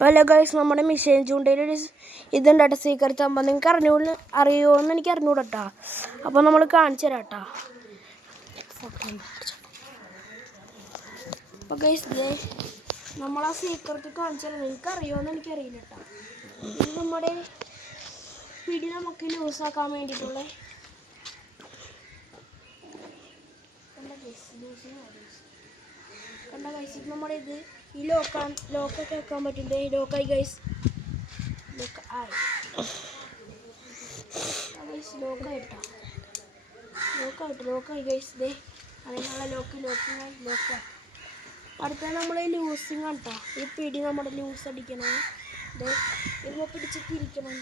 Hello guys, നമ്മുടെ machine ചൂണ്ടയിലൊരു ഇതുണ്ട് കേട്ടോ, സീക്രട്ട് സംഭവം. നിങ്ങൾക്ക് അറിയുമോയെന്ന് എനിക്ക് അറിഞ്ഞൂടട്ടാ. അപ്പോൾ നമ്മൾ കാണിച്ചു തരാം കേട്ടോ. അപ്പോൾ ഗൈസ് നമ്മളാ സീക്രട്ട് കാണിച്ചു തരാം. നിങ്ങൾക്ക് അറിയുമോയെന്ന് എനിക്കറിയില്ല കേട്ടോ. ഇത് നമ്മുടെ പിടി നമുക്ക് ലൂസാക്കാൻ വേണ്ടിയിട്ടുള്ള കണ്ട ഗൈസ്. ഇത് നമ്മുടെ ഈ ലോക്കൊക്കെ വെക്കാൻ പറ്റുന്നത്. ലോക്കായി ഗൈസ്, ലോക്കായി ഗൈസ്. അതിനുള്ള ലോക്കായി. അടുത്ത നമ്മൾ ലൂസിങ് ആണ് കേട്ടോ. ഈ പിടി നമ്മുടെ ലൂസ് അടിക്കണം. ഇത് പിടിച്ച് തിരിക്കണം.